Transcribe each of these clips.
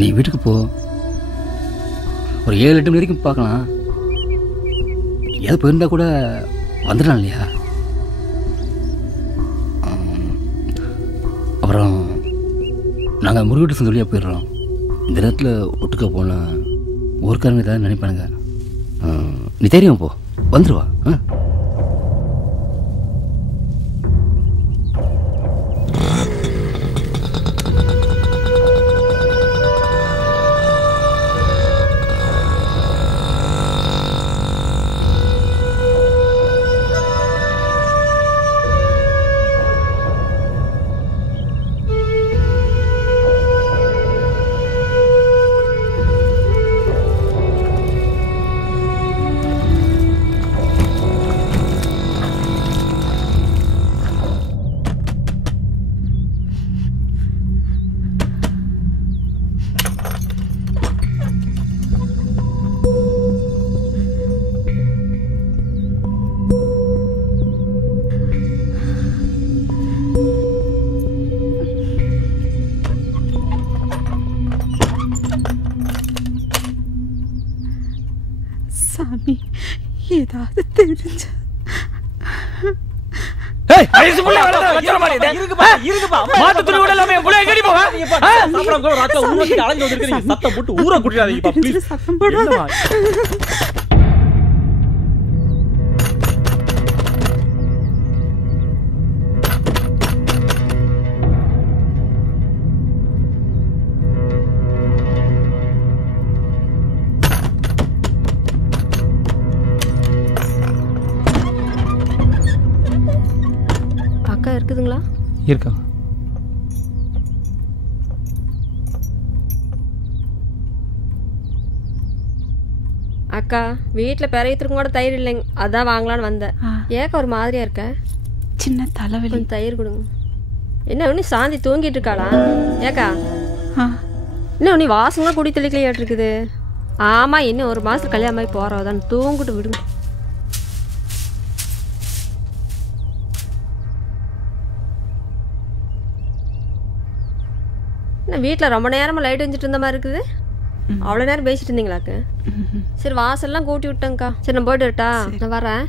நீ வீட்டுக்கு போ, ஒரு 7-8 மணி வரைக்கும் பார்க்கலாம். ஏதாவது போயிருந்தா கூட வந்துடலாம் இல்லையா? அப்புறம் நாங்கள் முருகட்டு சொந்தலியாக போயிடுறோம். இந்த நேரத்தில் ஒட்டுக்க போனால் ஊருக்காரங்க ஏதாவது நினைப்பானுங்க. நீ தெரியும் போ, வந்துடுவா. சாமி, ஏதாவது தெரிஞ்ச இருக்குதுங்களா? இருக்கா. அக்கா, வீட்டில் பெறையத்துக்கும் கூட தயிர் இல்லைங்க, அதான் வாங்கலான்னு வந்தேன். ஏக்கா ஒரு மாதிரியா இருக்க? சின்ன தலைவலி. கொஞ்சம் தயிர் கொடுங்க. என்ன ஒன்று சாந்தி தூங்கிட்டு இருக்காளா? ஏக்கா என்ன ஒன்று வாசங்களாம் குடி தெளிக்கலையாட்டு இருக்குது. ஆமாம், இன்னும் ஒரு மாதம் கல்யாணம் ஆகி போகிறதான், தூங்கிட்டு விடுங்க. என்ன வீட்டில் ரொம்ப நேரமாக லைட் எரிஞ்சிட்டு இருந்த மாதிரி இருக்குது? அவ்வளோ நேரம் பேசிட்டு இருந்தீங்களாக்கு? சரி, வாசல்லாம் கூட்டி விட்டேங்க்கா. சரி, நான் போய்ட்டு வரட்டா? நான் வரேன்.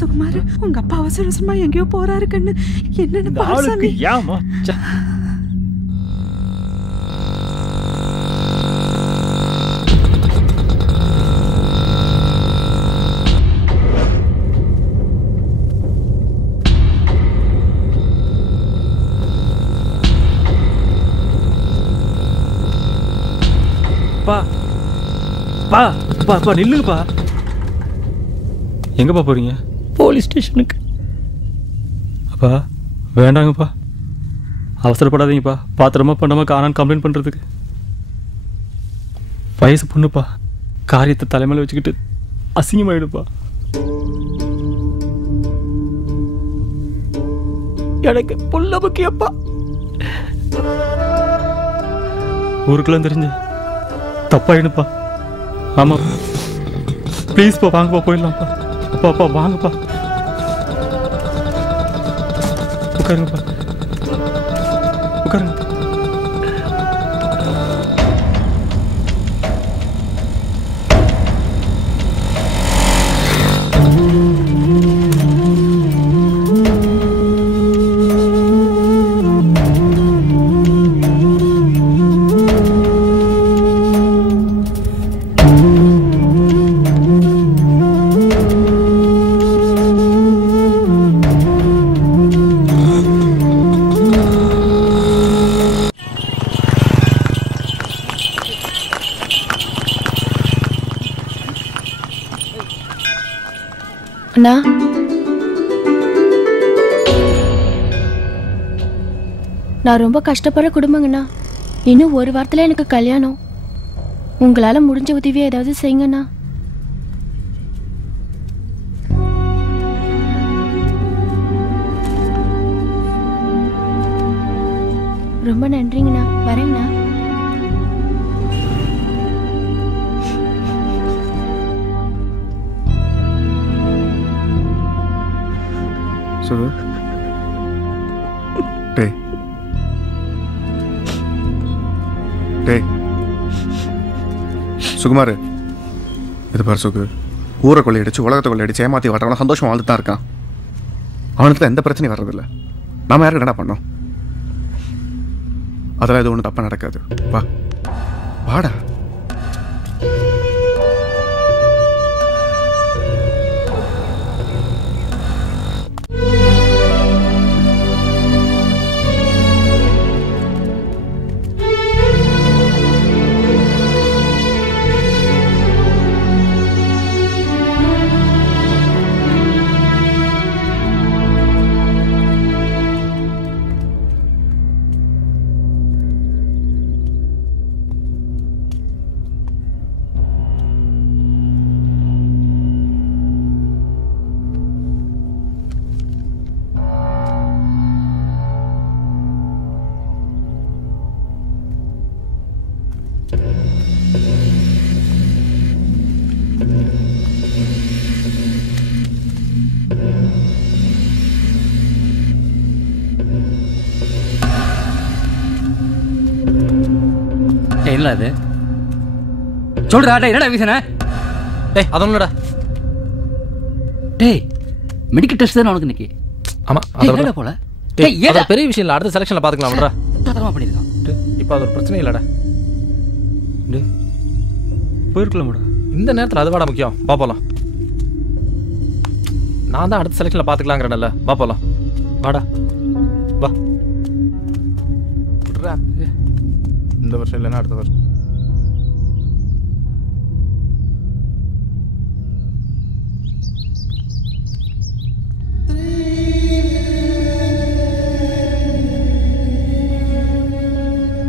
சுகுமார், உங்க அப்பா அவசர அவசரமா எங்கேயோ போறாரு கண்ணு. என்னன்னு பாருங்க. ஏமா பா பா பா பா நில்லுங்கப்பா. எங்கப்பா போறீங்க? போலீஸ் ஸ்டேஷனுக்கு. அப்பா வேண்டாங்கப்பா, அவசரப்படாதீங்கப்பா. பாத்திரமா பண்ணாம காணான்னு கம்ப்ளைண்ட் பண்றதுக்கு. வயசு பொண்ணுப்பா, காரியத்தை தலைமையில வச்சுக்கிட்டு அசிங்கமாயிடுப்பா. எனக்கு புள்ள முக்கியப்பா. ஊருக்கெல்லாம் தெரிஞ்ச தப்பாயிடுப்பா. ஆமா, ப்ளீஸ்ப்பா வாங்கப்பா, போயிடலாம்ப்பா. அப்பா அப்பா வாங்கப்பா, உட்காருங்கப்பா, உட்காருங்க. அண்ணா, நான் ரொம்ப கஷ்டப்படுற குடும்பங்கண்ணா. இன்னும் ஒரு வாரத்தில் எனக்கு கல்யாணம். உங்களால் முடிஞ்ச உதவியை ஏதாவது செய்யுங்கண்ணா. ரொம்ப நன்றிங்கண்ணா. வரேங்கண்ணா. சுகு, டேய் சுகுமார், இது பாரு சுகு, ஊரை கொள்ளையடிச்சு உலகத்தை கொள்ளையடிச்சு ஏமாற்றி வாட்டவன சந்தோஷமா வாழ்ந்துட்டு தான் இருக்கான். அவனுக்கு எந்த பிரச்சனையும் வர்றதில்லை. நாம யாருக்கு என்ன பண்ணோம்? அதெல்லாம் எதுவும் ஒன்றும் தப்பாக நடக்காது. வா வாடா. என்ன அது சொல்றா? டேய் என்னடா வீசன? டேய் அதொன்னுடா. டேய் மெடிக்கல் டெஸ்ட் தான் உனக்கு இன்னைக்கு. ஆமா அதோட போல. டேய் ஏடா பெரிய விஷயம் இல்ல, அடுத்த செலக்ஷன்ல பாத்துக்கலாம்டா. தரமா பண்ணிருக்கான். இப்போ அது ஒரு பிரச்சனை இல்லடா. டேய் போயிருக்கலாம்டா. இந்த நேரத்துல அதுவாடா முக்கியம். வா போலாம். நான் தான் அடுத்த செலக்ஷன்ல பாத்துக்கலாம்ங்கறனல்ல. வா போலாம். வாடா வா. விட்றா. இந்த வருஷம் இல்லைன்னா அடுத்த வருஷம்.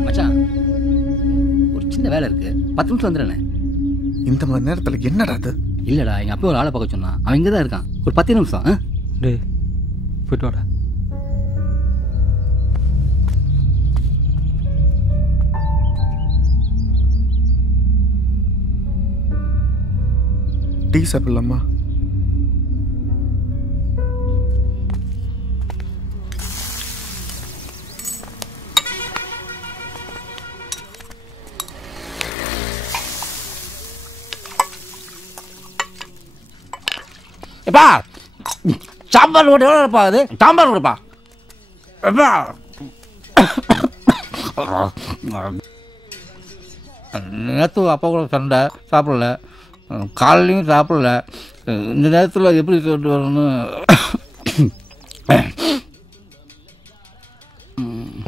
மச்சான் ஒரு சின்ன வேலை இருக்கு, 10 நிமிஷம் வந்துடுறேன். இந்த மாதிரி நேரத்தில் என்னடா அது? இல்லடா எங்க அப்பா ஒரு ஆளை பார்க்க சொன்னான், அவன் இங்கே தான் இருக்கான். ஒரு 10 நிமிஷம். டேய் போயிட்டு வாடா. டீ சாப்பிடலாமா? எப்பா சாம்பார் கூட எவ்வளோப்பா? அது சாம்பார் கொடுப்பா. எப்பா நேற்று அப்பா கூட சண்டை, சாப்பிடல. காலையிலையும் சாப்பிடல. இந்த நேரத்தில் எப்படி சொல்லிட்டு வரணும்னு.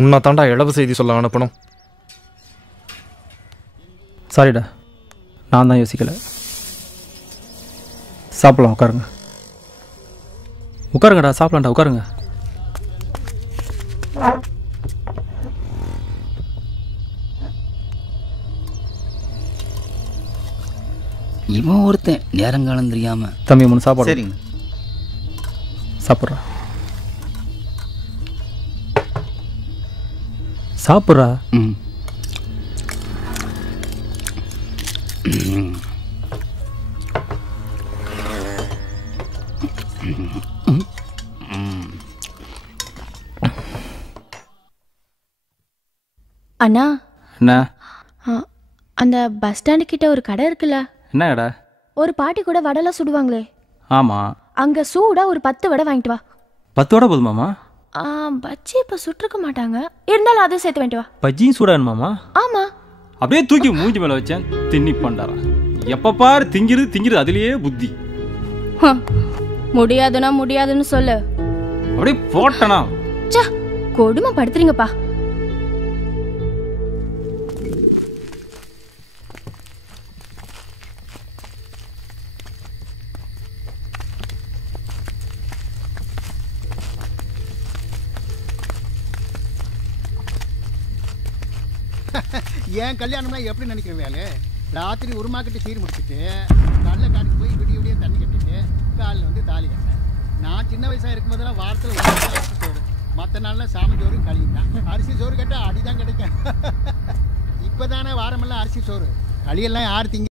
உன்னை தாண்டா இழவு செய்தி சொல்ல அனுப்பணும். சாரிடா, நான் தான் யோசிக்கல. சாப்பிடலாம், உட்காருங்க. உட்காருங்கடா, சாப்பிடலாம்டா, உட்காருங்க. இவன் ஒருத்தன் நேரங்காலம் தெரியாம. தம்பி ஒன்று சாப்பாடு. சரிங்க சாப்பிட்றா சாப்பிட்றா. ம் அண்ணா, என்ன அந்த பஸ் ஸ்டாண்டு கிட்ட ஒரு கடை இருக்குல்ல? என்ன கடை? ஒரு பாட்டி கூட வடைலாம் சுடுவாங்களே. ஆமாம், அங்கே சூடா ஒரு 10 வடை வாங்கிட்டு வா. 10 வடை போதுமாம்மா? பஜ்ஜி இப்போ சுட்டிருக்க மாட்டாங்க, இருந்தாலும் அதையும் சேர்த்து வாங்கிட்டு வா. பஜ்ஜியும் சூடானுமாம்மா? ஆமாம். அப்படியே தூக்கி மூஞ்சி மேலே வச்சேன், தின்னி பண்ணாரா. எப்போ பாரு திங்கிறது அதுலேயே புத்தி. முடியாதுன்னா முடியாதுன்னு சொல்லு. அப்படியே போட்டனா கொடுமை படுத்துறீங்கப்பா. ஏன் கல்யாணம்னா எப்படி நினைக்கிறேன் வேலை? ராத்திரி உருமாக்கிட்டு சீர் முடிச்சுட்டு கடல காட்டுக்கு போய் விடிய விடிய தண்ணி கட்டிட்டு காலில் வந்து தாலி கட்டேன். நான் சின்ன வயசாக இருக்கும்போதெல்லாம் வாரத்தில் அரிசி சோறு, மற்ற நாளில் சாமி சோறு களிதான். அரிசி சோறு கேட்டால் அடிதான் கிடைக்கும். இப்போ தானே வாரமெல்லாம் அரிசி சோறு, களியெல்லாம் யார் திங்க